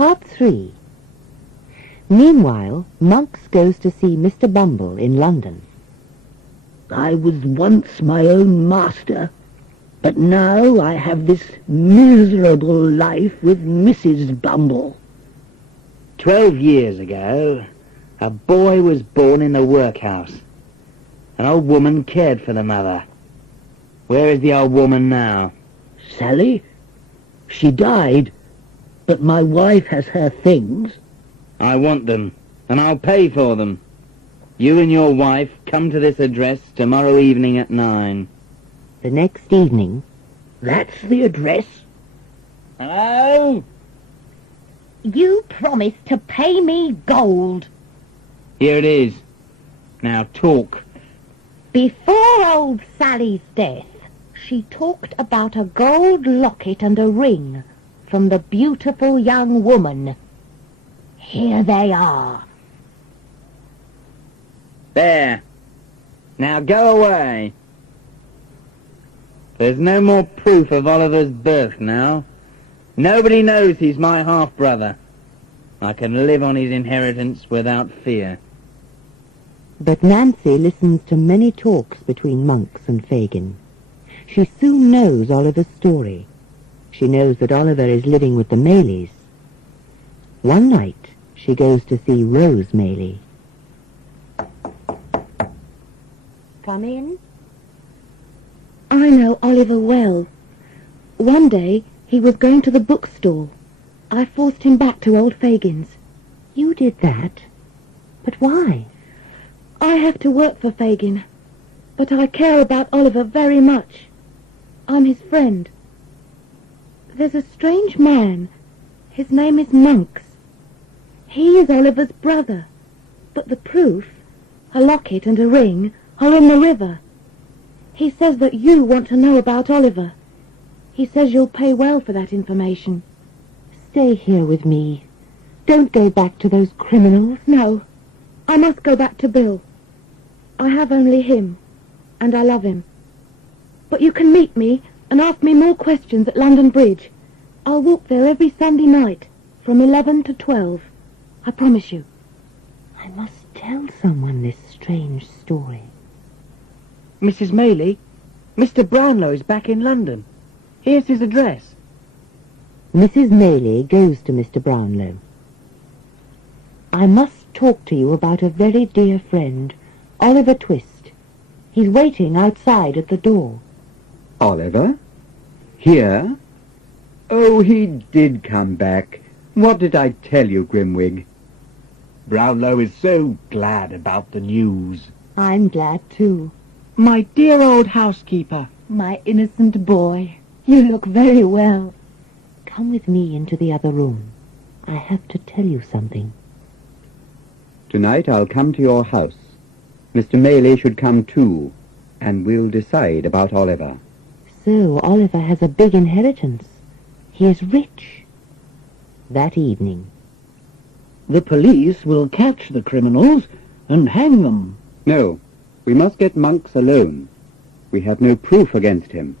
Part 3. Meanwhile, Monks goes to see Mr. Bumble in London. I was once my own master, but now I have this miserable life with Mrs. Bumble. 12 years ago, a boy was born in the workhouse. An old woman cared for the mother. Where is the old woman now? Sally? She died, but my wife has her things. I want them, and I'll pay for them. You and your wife come to this address tomorrow evening at 9. The next evening... That's the address? Hello? You promised to pay me gold. Here it is. Now talk. Before old Sally's death, she talked about a gold locket and a ring from the beautiful young woman. Here they are. There. Now go away. There's no more proof of Oliver's birth now. Nobody knows he's my half-brother. I can live on his inheritance without fear. But Nancy listens to many talks between Monks and Fagin. She soon knows Oliver's story. She knows that Oliver is living with the Maylies. One night, she goes to see Rose Maylie. Come in. I know Oliver well. One day he was going to the bookstall. I forced him back to old Fagin's. You did that? But why? I have to work for Fagin, but I care about Oliver very much. I'm his friend. There's a strange man. His name is Monks. He is Oliver's brother, but the proof, a locket and a ring, are in the river. He says that you want to know about Oliver. He says you'll pay well for that information. Stay here with me. Don't go back to those criminals. No, I must go back to Bill. I have only him, and I love him. But you can meet me and ask me more questions at London Bridge. I'll walk there every Sunday night, from 11 to 12. I promise you. I must tell someone this strange story. Mrs. Maylie, Mr. Brownlow is back in London. Here's his address. Mrs. Maylie goes to Mr. Brownlow. I must talk to you about a very dear friend, Oliver Twist. He's waiting outside at the door. Oliver? Here? Oh, he did come back. What did I tell you, Grimwig? Brownlow is so glad about the news. I'm glad too. My dear old housekeeper. My innocent boy, you look very well. Come with me into the other room. I have to tell you something. Tonight I'll come to your house. Mr. Maylie should come too, and we'll decide about Oliver. So Oliver has a big inheritance. He is rich. That evening. The police will catch the criminals and hang them. No, we must get Monks alone. We have no proof against him.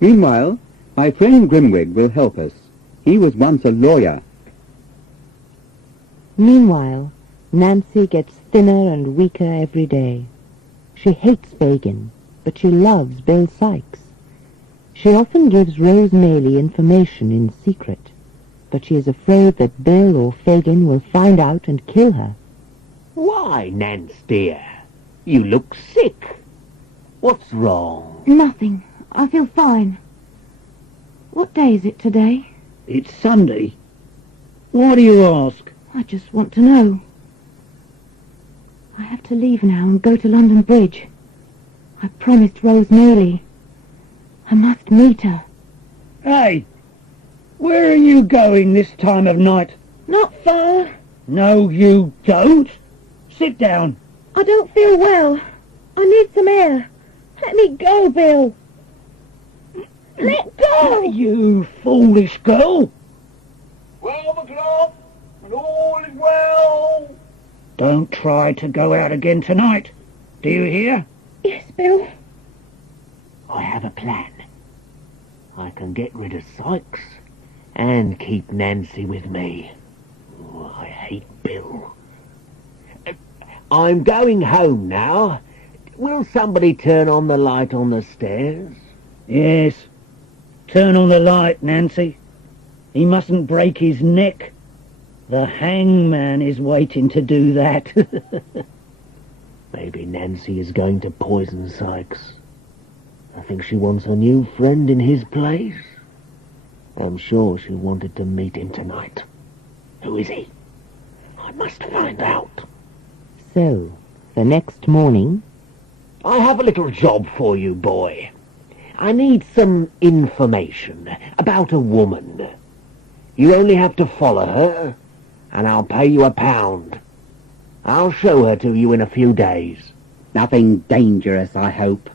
Meanwhile, my friend Grimwig will help us. He was once a lawyer. Meanwhile, Nancy gets thinner and weaker every day. She hates Fagin, but she loves Bill Sikes. She often gives Rose Maylie information in secret, but she is afraid that Bill or Fagin will find out and kill her. Why, Nance dear? You look sick. What's wrong? Nothing. I feel fine. What day is it today? It's Sunday. Why do you ask? I just want to know. I have to leave now and go to London Bridge. I promised Rose Maylie. I must meet her. Hey, where are you going this time of night? Not far. No, you don't. Sit down. I don't feel well. I need some air. Let me go, Bill. Let go! You foolish girl. 12 o'clock, and all is well. Don't try to go out again tonight. Do you hear? Yes, Bill. I have a plan. I can get rid of Sikes, and keep Nancy with me. Oh, I hate Bill. I'm going home now. Will somebody turn on the light on the stairs? Yes. Turn on the light, Nancy. He mustn't break his neck. The hangman is waiting to do that. Maybe Nancy is going to poison Sykes. I think she wants a new friend in his place. I'm sure she wanted to meet him tonight. Who is he? I must find out. So, the next morning... I have a little job for you, boy. I need some information about a woman. You only have to follow her, and I'll pay you £1. I'll show her to you in a few days. Nothing dangerous, I hope.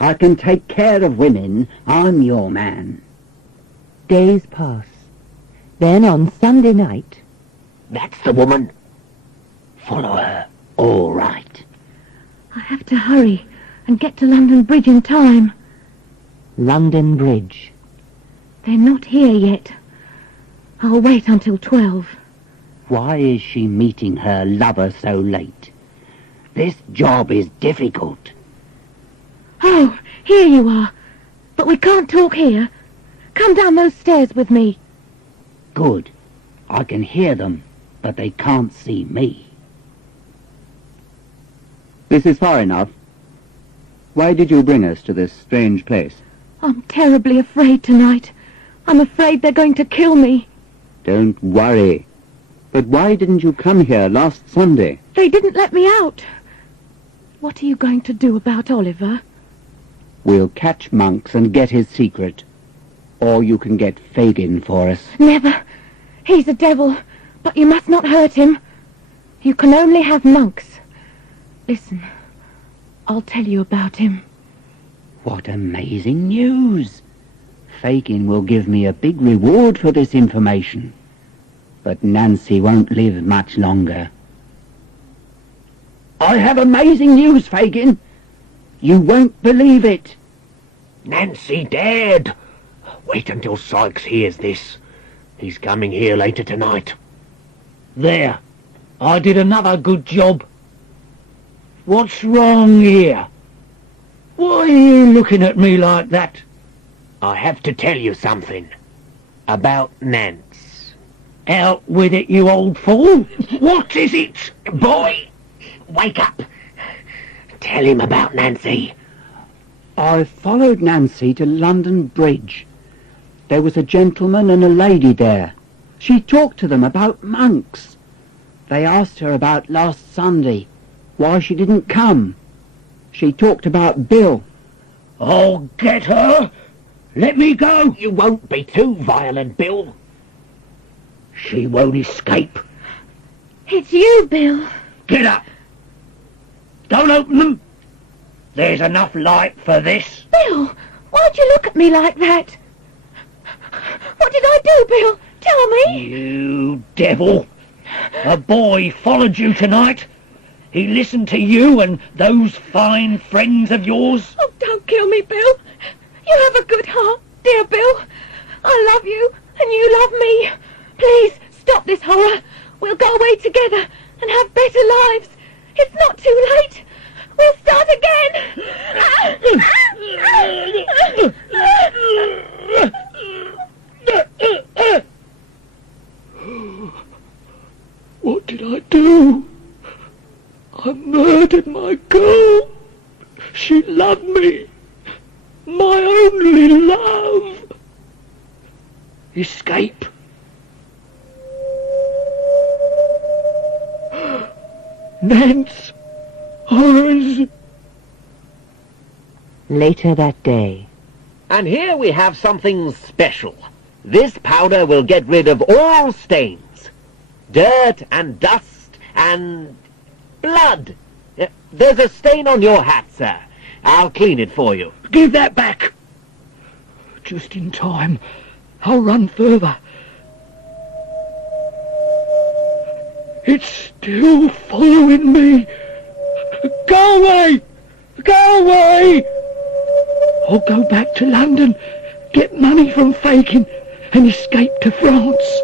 I can take care of women. I'm your man. Days pass. Then on Sunday night... That's the woman. Follow her. All right. I have to hurry and get to London Bridge in time. London Bridge. They're not here yet. I'll wait until 12. Why is she meeting her lover so late? This job is difficult. Oh, here you are. But we can't talk here. Come down those stairs with me. Good. I can hear them, but they can't see me. This is far enough. Why did you bring us to this strange place? I'm terribly afraid tonight. I'm afraid they're going to kill me. Don't worry. But why didn't you come here last Sunday? They didn't let me out. What are you going to do about Oliver? We'll catch Monks and get his secret. Or you can get Fagin for us. Never. He's a devil, but you must not hurt him. You can only have Monks. Listen, I'll tell you about him. What amazing news! Fagin will give me a big reward for this information. But Nancy won't live much longer. I have amazing news, Fagin. You won't believe it. Nancy dead. Wait until Sykes hears this. He's coming here later tonight. There. I did another good job. What's wrong here? Why are you looking at me like that? I have to tell you something. About Nance. Out with it, you old fool. What is it? Boy, wake up. Tell him about Nancy. I followed Nancy to London Bridge. There was a gentleman and a lady there. She talked to them about Monks. They asked her about last Sunday, why she didn't come. She talked about Bill. I'll get her. Let me go. You won't be too violent, Bill. She won't escape. It's you, Bill. Get up. Don't open them. There's enough light for this. Bill, why'd you look at me like that? What did I do, Bill? Tell me. You devil. A boy followed you tonight. He listened to you and those fine friends of yours. Oh, don't kill me, Bill. You have a good heart, dear Bill. I love you, and you love me. Please, stop this horror. We'll go away together and have better lives. It's not too late. We'll start again. What did I do? I murdered my girl. She loved me. My only love. Escape. Nance. Horrors. Later that day. And here we have something special. This powder will get rid of all stains. Dirt and dust and blood. There's a stain on your hat, sir. I'll clean it for you. Give that back. Just in time. I'll run further. It's still following me. Go away! Go away! I'll go back to London, get money from Fagin, and escape to France.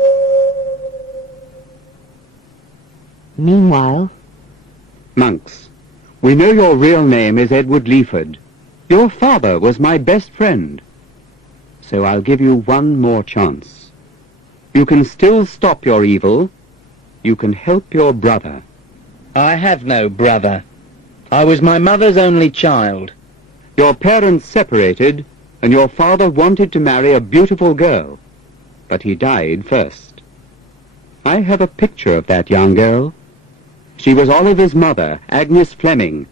Meanwhile, Monks, we know your real name is Edward Leaford. Your father was my best friend. So I'll give you one more chance. You can still stop your evil. You can help your brother. I have no brother. I was my mother's only child. Your parents separated, and your father wanted to marry a beautiful girl, but he died first. I have a picture of that young girl. She was Oliver's mother, Agnes Fleming.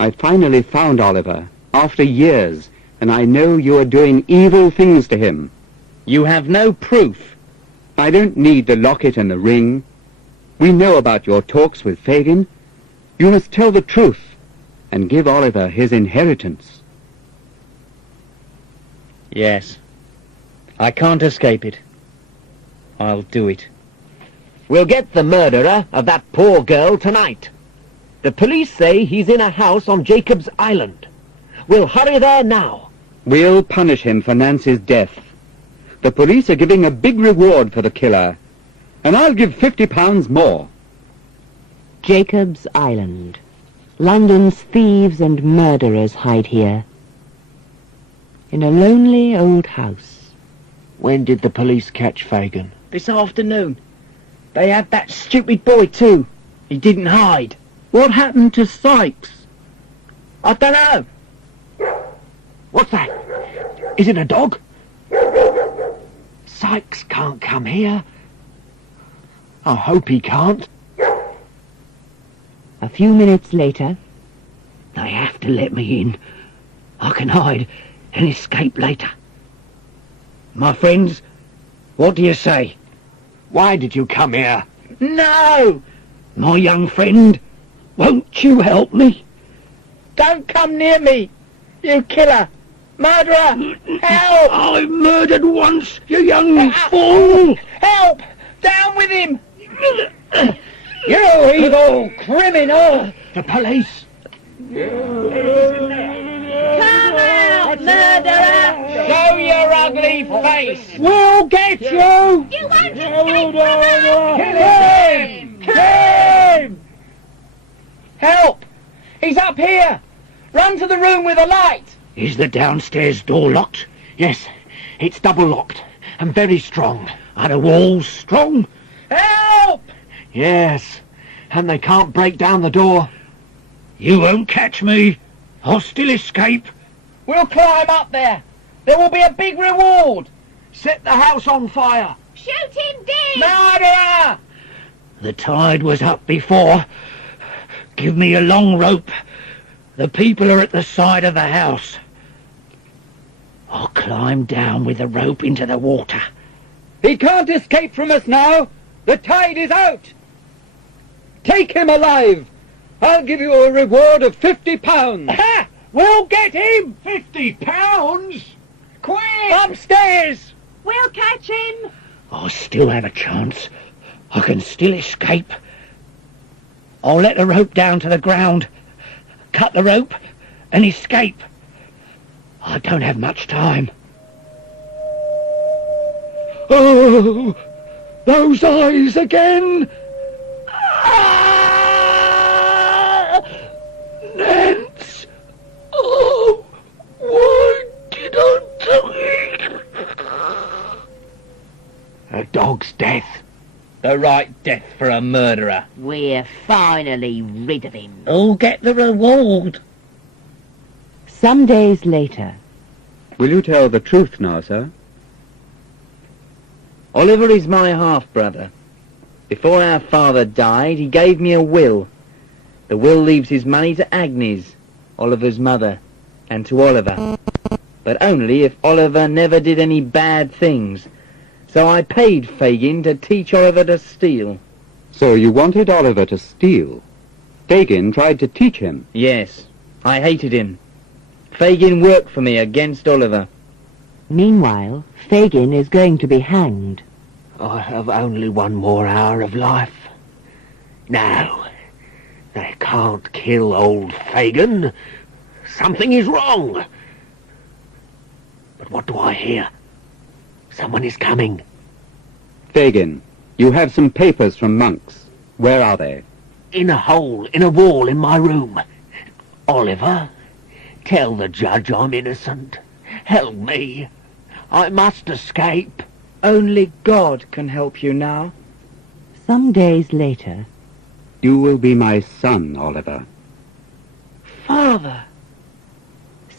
I finally found Oliver, after years, and I know you are doing evil things to him. You have no proof. I don't need the locket and the ring. We know about your talks with Fagin. You must tell the truth and give Oliver his inheritance. Yes. I can't escape it. I'll do it. We'll get the murderer of that poor girl tonight. The police say he's in a house on Jacob's Island. We'll hurry there now. We'll punish him for Nancy's death. The police are giving a big reward for the killer, and I'll give £50 more. Jacob's Island. London's thieves and murderers hide here. In a lonely old house. When did the police catch Fagin? This afternoon. They had that stupid boy too. He didn't hide. What happened to Sykes? I don't know. What's that? Is it a dog? Sykes can't come here. I hope he can't. A few minutes later, They have to let me in. I can hide and escape later. My friends, what do you say? Why did you come here? No! My young friend, won't you help me? Don't come near me! You killer! Murderer! Help! I murdered once, you young fool! Help! Down with him! You evil criminal! The police! Come out, murderer! Show your ugly face! We'll get you! You won't escape from us! Kill him! Kill him! Help! He's up here! Run to the room with a light! Is the downstairs door locked? Yes, it's double locked and very strong. Are the walls strong? Help! Yes, and they can't break down the door. You won't catch me. I'll still escape. We'll climb up there. There will be a big reward. Set the house on fire. Shoot him dead! Murderer! The tide was up before. Give me a long rope. The people are at the side of the house. I'll climb down with the rope into the water. He can't escape from us now. The tide is out. Take him alive. I'll give you a reward of £50. Ha! We'll get him! £50? Quick! Upstairs! We'll catch him! I still have a chance. I can still escape. I'll let the rope down to the ground, cut the rope, and escape. I don't have much time. Oh, those eyes again! Ah! Nance! Oh, why did I do it? A dog's death. The right death for a murderer. We're finally rid of him. Who'll get the reward? some days later. Will you tell the truth now, sir? Oliver is my half-brother. Before our father died, he gave me a will. The will leaves his money to Agnes, Oliver's mother, and to Oliver. But only if Oliver never did any bad things. So I paid Fagin to teach Oliver to steal. So you wanted Oliver to steal. Fagin tried to teach him. Yes, I hated him. Fagin worked for me against Oliver. Meanwhile, Fagin is going to be hanged. I have only one more hour of life. No, they can't kill old Fagin. Something is wrong. But what do I hear? Someone is coming. Fagin, you have some papers from Monks. Where are they? In a hole in a wall in my room. Oliver, tell the judge I'm innocent. Help me. I must escape. Only God can help you now. Some days later, You will be my son, Oliver. Father!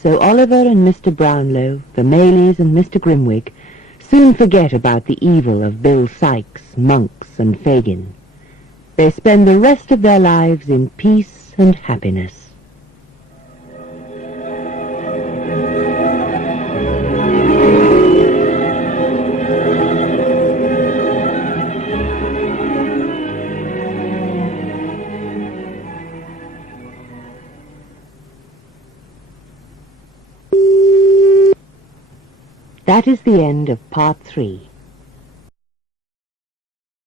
so Oliver and Mr. Brownlow, the Maylies and Mr. Grimwig, soon forget about the evil of Bill Sikes, Monks, and Fagin. They spend the rest of their lives in peace and happiness. That is the end of Part 3.